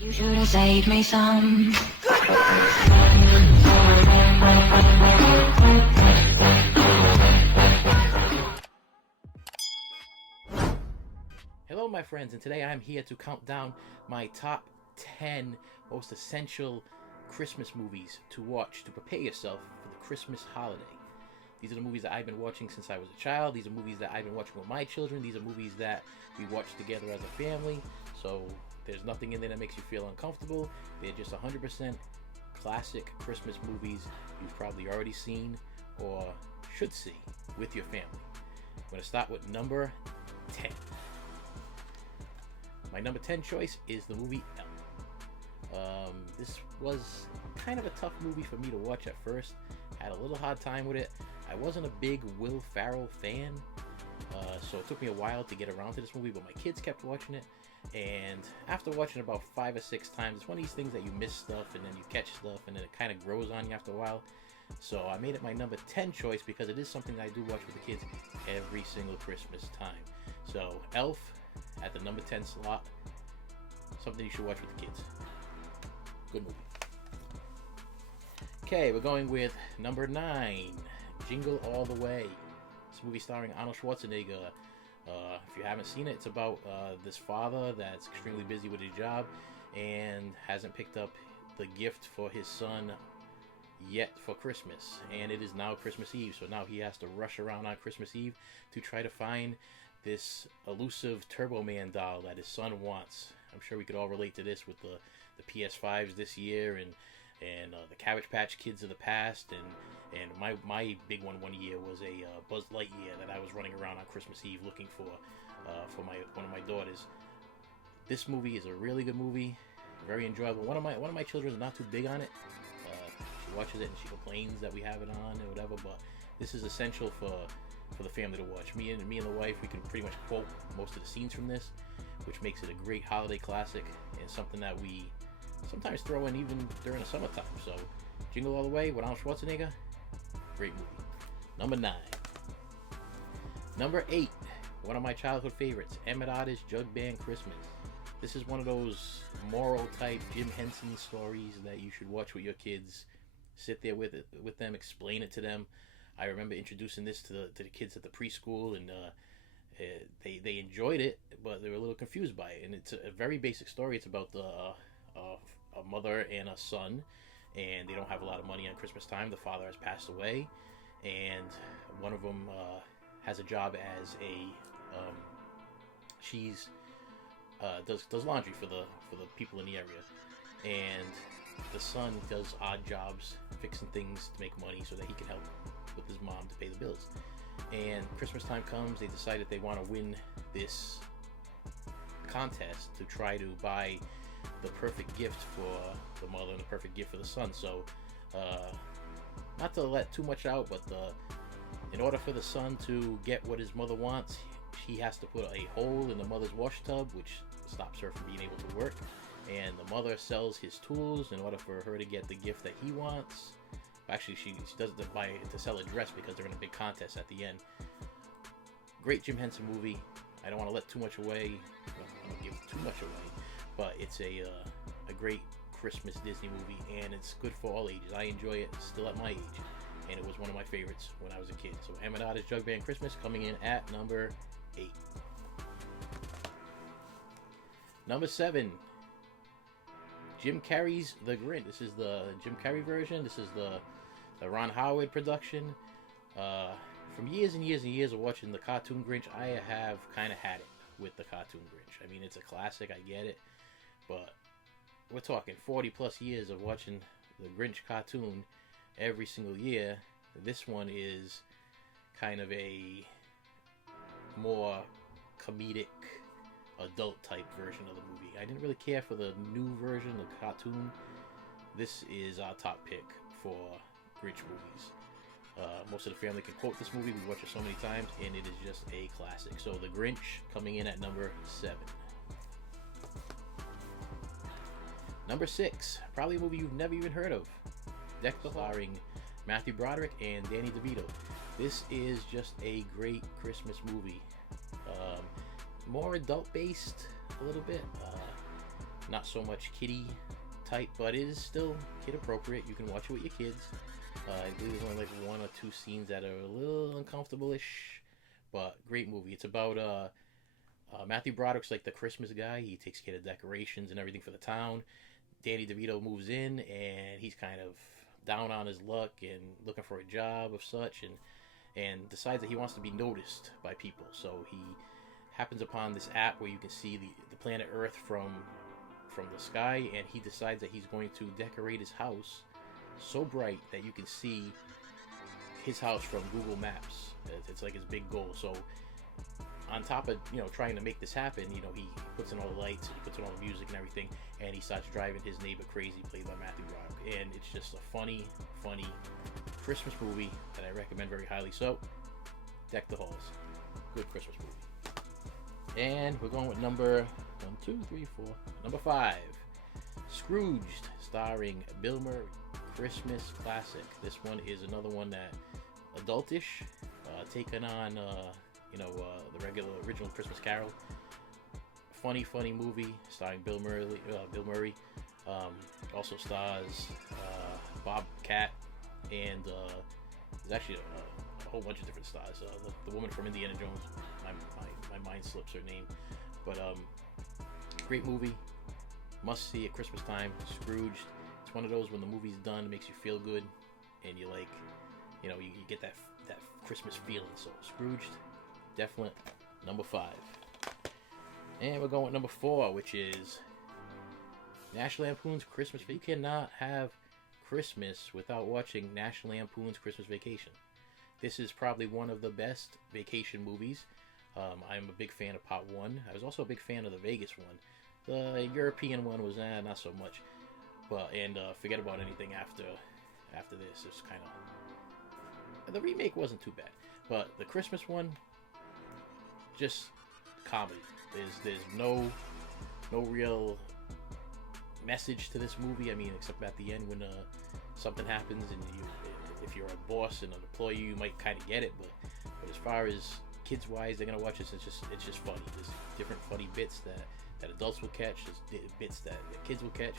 You should have saved me some. Hello, my friends, and today I'm here to count down my top 10 most essential Christmas movies to watch to prepare yourself for the Christmas holiday. These are the movies that I've been watching since I was a child. These are movies that I've been watching with my children. These are movies that we watch together as a family. So there's nothing in there that makes you feel uncomfortable. They're just 100% classic Christmas movies you've probably already seen or should see with your family. I'm going to start with number 10. My number 10 choice is the movie Elf. This was kind of a tough movie for me to watch at first. Had a little hard time with it. I wasn't a big Will Ferrell fan, so it took me a while to get around to this movie, but my kids kept watching it, and after watching it about 5 or 6 times, it's one of these things that you miss stuff, and then you catch stuff, and then it kind of grows on you after a while. So I made it my number 10 choice because it is something that I do watch with the kids every single Christmas time. So Elf at the number 10 slot, something you should watch with the kids. Good movie. Okay, we're going with number 9, Jingle All the Way. This movie starring Arnold Schwarzenegger. If you haven't seen it, it's about this father that's extremely busy with his job and hasn't picked up the gift for his son yet for Christmas. And it is now Christmas Eve, so now he has to rush around on Christmas Eve to try to find this elusive Turbo Man doll that his son wants. I'm sure we could all relate to this with the PS5s this year and the Cabbage Patch Kids of the past, and my big one year was a Buzz Lightyear that I was running around on Christmas Eve looking for one of my daughters. This movie is a really good movie, very enjoyable. One of my children is not too big on it. She watches it and she complains that we have it on and whatever, but this is essential for the family to watch. Me and the wife, we can pretty much quote most of the scenes from this, which makes it a great holiday classic and something that we sometimes throw in even during the summertime. So Jingle All the Way with Arnold Schwarzenegger, great movie. Number 9. Number 8, one of my childhood favorites, Emmett Otter's Jug Band Christmas. This is one of those moral type Jim Henson stories that you should watch with your kids. Sit there with them, explain it to them. I remember introducing this to the kids at the preschool, and they enjoyed it, but they were a little confused by it. And it's a very basic story. It's about a mother and a son, and they don't have a lot of money on Christmas time. The father has passed away, and one of them has a job as she's does laundry for the people in the area, and the son does odd jobs fixing things to make money so that he can help with his mom to pay the bills. And Christmas time comes, they decide that they want to win this contest to try to buy the perfect gift for the mother and the perfect gift for the son. So not to let too much out, but in order for the son to get what his mother wants, he has to put a hole in the mother's wash tub, which stops her from being able to work. And the mother sells his tools in order for her to get the gift that he wants. Actually, she does it to sell a dress because they're in a big contest at the end. Great Jim Henson movie. I don't want to let too much away. I don't give too much away, but it's a great Christmas Disney movie, and it's good for all ages. I enjoy it still at my age, and it was one of my favorites when I was a kid. So Emmett Otter's Jug Band Christmas coming in at number 8. Number 7. Jim Carrey's The Grinch. This is the Jim Carrey version. This is the Ron Howard production. From years and years and years of watching the cartoon Grinch, I have kind of had it with the cartoon Grinch. I mean, it's a classic, I get it, but we're talking 40 plus years of watching the Grinch cartoon every single year. This one is kind of a more comedic, adult type version of the movie. I didn't really care for the new version, the cartoon. This is our top pick for Grinch movies. Most of the family can quote this movie. We watch it so many times, and it is just a classic. So The Grinch coming in at number 7. Number 6, probably a movie you've never even heard of. Declan, starring Matthew Broderick and Danny DeVito. This is just a great Christmas movie. More adult based a little bit. not so much kiddie type, but it is still kid appropriate. You can watch it with your kids. I believe there's only like one or two scenes that are a little uncomfortable-ish, but great movie. It's about Matthew Broderick's like the Christmas guy. He takes care of decorations and everything for the town. Danny DeVito moves in, and he's kind of down on his luck and looking for a job of such, and decides that he wants to be noticed by people. So he happens upon this app where you can see the planet Earth from the sky, and he decides that he's going to decorate his house so bright that you can see his house from Google Maps. It's like his big goal. So on top of trying to make this happen, he puts in all the lights and he puts in all the music and everything, and he starts driving his neighbor crazy, played by Matthew Broderick. And it's just a funny Christmas movie that I recommend very highly. So Deck the Halls, good Christmas movie. And we're going with number 5, Scrooged, starring Bill Murray. Christmas classic. This one is another one that adultish, taking on the regular original Christmas Carol. Funny movie starring Bill Murray. Also stars Bob Cat, and there's actually a whole bunch of different stars. The woman from Indiana Jones, my mind slips her name, but great movie, must see at Christmas time. Scrooged. It's one of those when the movie's done, it makes you feel good, and you like, you get that Christmas feeling. So Scrooged, definite number 5. And we're going with number 4, which is National Lampoon's Christmas. You cannot have Christmas without watching National Lampoon's Christmas Vacation. This is probably one of the best vacation movies. I'm a big fan of Part 1. I was also a big fan of the Vegas one. The European one was not so much. But forget about anything after this. It's kind of, the remake wasn't too bad, but the Christmas one, just comedy. There's no real message to this movie. I mean, except at the end when something happens, and if you're a boss and an employee, you might kind of get it. But as far as kids wise, they're gonna watch this. It's just funny. There's different funny bits that adults will catch. There's bits that kids will catch.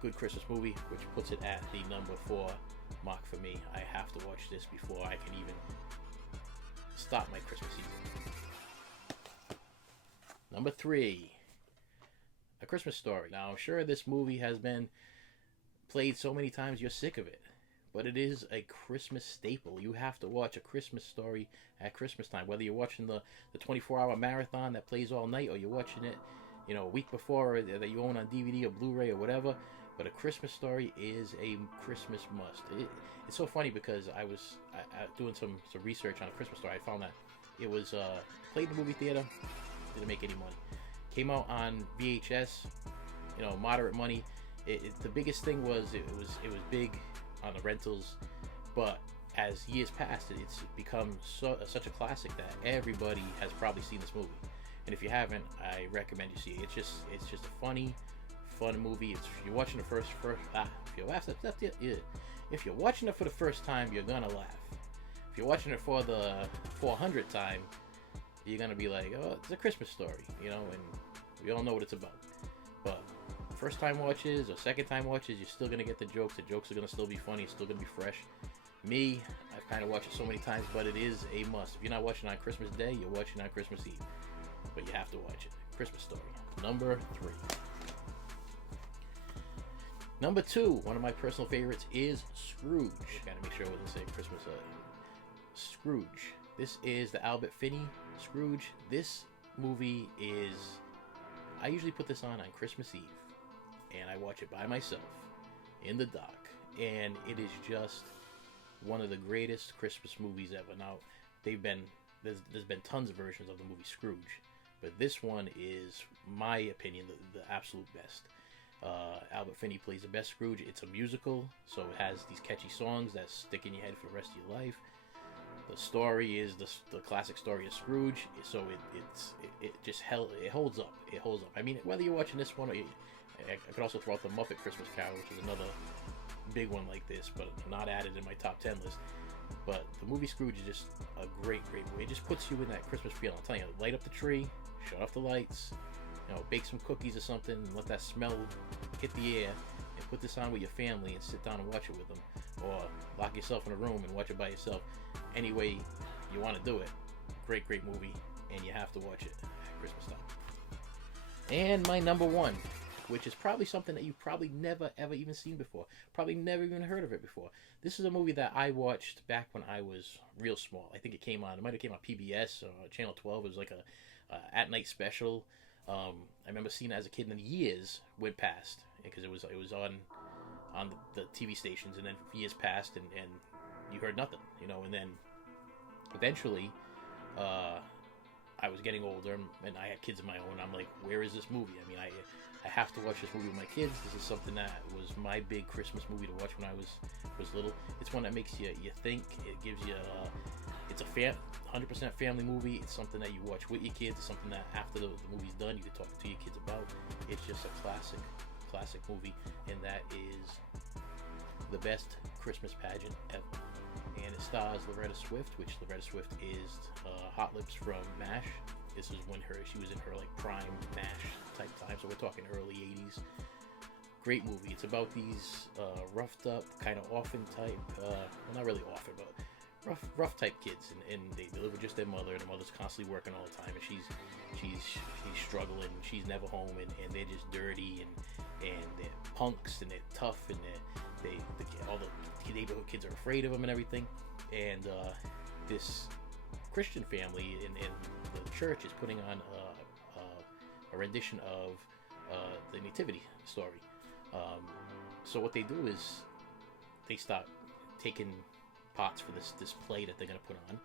Good Christmas movie, which puts it at the number 4 mark for me. I have to watch this before I can even start my Christmas season. Number 3, A Christmas Story. Now, I'm sure this movie has been played so many times you're sick of it, but it is a Christmas staple. You have to watch A Christmas Story at Christmas time, whether you're watching the 24-hour marathon that plays all night, or you're watching it a week before that you own on DVD or Blu-ray or whatever. But A Christmas Story is a Christmas must. It's so funny because I was doing some research on A Christmas Story. I found that it was played in the movie theater, didn't make any money. Came out on VHS, moderate money. The biggest thing was it was big on the rentals, but as years passed, it's become such a classic that everybody has probably seen this movie. And if you haven't, I recommend you see it. It's just a fun movie. If you're watching if you're watching it for the first time, you're gonna laugh. If you're watching it for the 400th time, you're gonna be like, oh, it's A Christmas Story, and we all know what it's about. But first time watches or second time watches, you're still gonna get the jokes. The jokes are gonna still be funny. It's still gonna be fresh. Me, I've kind of watched it so many times, but it is a must. If you're not watching on Christmas Day, you're watching on Christmas Eve. But you have to watch it. Christmas Story. Number 3. Number 2, one of my personal favorites is Scrooge. Gotta make sure I wasn't saying Christmas. Scrooge. This is the Albert Finney Scrooge. This movie is, I usually put this on Christmas Eve, and I watch it by myself in the dark, and it is just one of the greatest Christmas movies ever. Now, there's been tons of versions of the movie Scrooge, but this one is, my opinion, the absolute best. Albert Finney plays the best Scrooge. It's a musical, so it has these catchy songs that stick in your head for the rest of your life. The story is the classic story of Scrooge, so it holds up. It holds up. I mean, whether you're watching this one, or I could also throw out the Muppet Christmas Carol, which is another big one like this, but not added in my top 10 list. But the movie Scrooge is just a great movie. It just puts you in that Christmas feeling. I'm telling you, light up the tree, shut off the lights, bake some cookies or something and let that smell hit the air, and put this on with your family and sit down and watch it with them, or lock yourself in a room and watch it by yourself. Any way you want to do it, great movie, and you have to watch it at Christmas time. And my number one, which is probably something that you've probably never ever even seen before, probably never even heard of it before. This is a movie that I watched back when I was real small. I think it might have came on PBS or Channel 12. It was like a at night special. I remember seeing it as a kid, and then years went past because it was on the TV stations, and then years passed, and you heard nothing, and then eventually I was getting older, and I had kids of my own. I'm like, where is this movie? I mean, I have to watch this movie with my kids. This is something that was my big Christmas movie to watch when I was little. It's one that makes you think. It gives you it's a 100% family movie. It's something that you watch with your kids. It's something that after the movie's done, you can talk to your kids about. It's just a classic movie, and that is the best Christmas pageant ever. And it stars Loretta Swift, which Loretta Swift is Hot Lips from MASH. This is when she was in her like prime MASH type time, so we're talking early 80s. Great movie. It's about these roughed up, kind of orphan type, well, not really orphan, but rough type kids, and they live with just their mother, and the mother's constantly working all the time, and she's struggling, and she's never home, and they're just dirty, and they're punks, and they're tough, and all the neighborhood kids are afraid of them and everything. And this Christian family in the church is putting on a rendition of the Nativity story. So what they do is they start taking pots for this play that they're going to put on,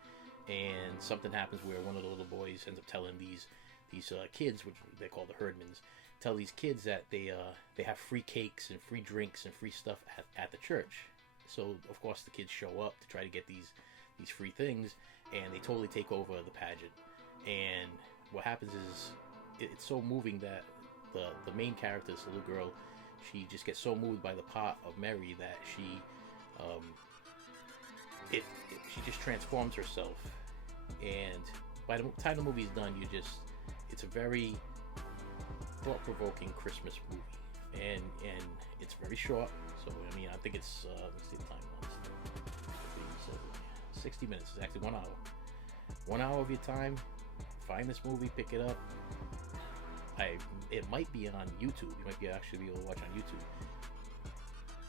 and something happens where one of the little boys ends up telling these kids, which they call the Herdmans, tell these kids that they have free cakes and free drinks and free stuff at the church. So of course the kids show up to try to get these free things, and they totally take over the pageant. And what happens is it's so moving that the main character, this little girl, she just gets so moved by the pot of Mary that she just transforms herself. And by the time the movie's done, it's a very thought-provoking Christmas movie, and it's very short. So I mean, I think it's let's see the time. 60 minutes. It's actually 1 hour. 1 hour of your time. Find this movie, pick it up. It might be on YouTube. You might actually be able to watch on YouTube.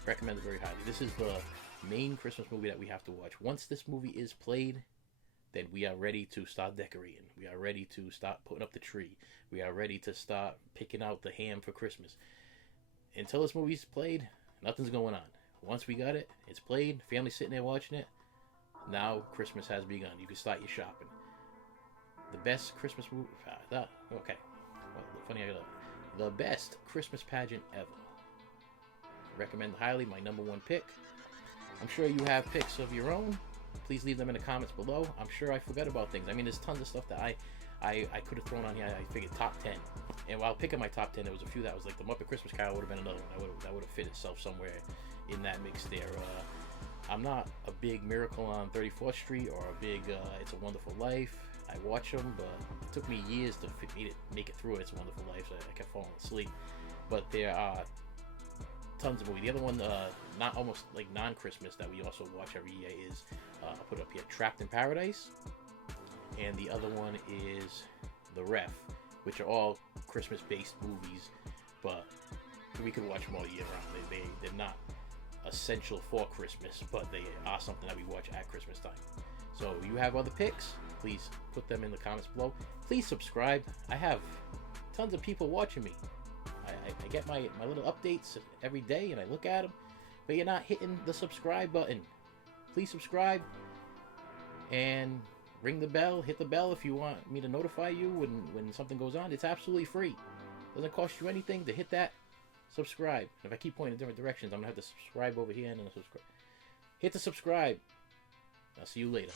Recommend it very highly. This is the main Christmas movie that we have to watch. Once this movie is played, then we are ready to start decorating. We are ready to start putting up the tree. We are ready to start picking out the ham for Christmas. Until this movie's played, nothing's going on. Once we got it, it's played, family's sitting there watching it, now Christmas has begun. You can start your shopping. The best Christmas movie... okay. Well, funny I got the best Christmas pageant ever. Recommend highly. My number one pick. I'm sure you have picks of your own. Please leave them in the comments below. I'm sure I forgot about things. I mean, there's tons of stuff that I could have thrown on here. I figured top 10. And while picking my top 10, there was a few that was like the Muppet Christmas Carol would have been another one. That would have fit itself somewhere in that mix there. I'm not a big Miracle on 34th Street or a big It's a Wonderful Life. I watch them, but it took me years to make it through It's a Wonderful Life, so I kept falling asleep. But there are tons of movies. The other one, not almost like non-Christmas that we also watch every year is, I'll put it up here, Trapped in Paradise. And the other one is The Ref, which are all Christmas-based movies, but we could watch them all year round. They're not essential for Christmas, but they are something that we watch at Christmas time. So you have other picks, please put them in the comments below. Please subscribe. I have tons of people watching me. I get my little updates every day, and I look at them, but you're not hitting the subscribe button. Please subscribe and ring the bell. Hit the bell if you want me to notify you when something goes on. It's absolutely free. Doesn't cost you anything to hit that subscribe. If I keep pointing in different directions, I'm gonna have to subscribe over here and then subscribe. Hit the subscribe. I'll see you later.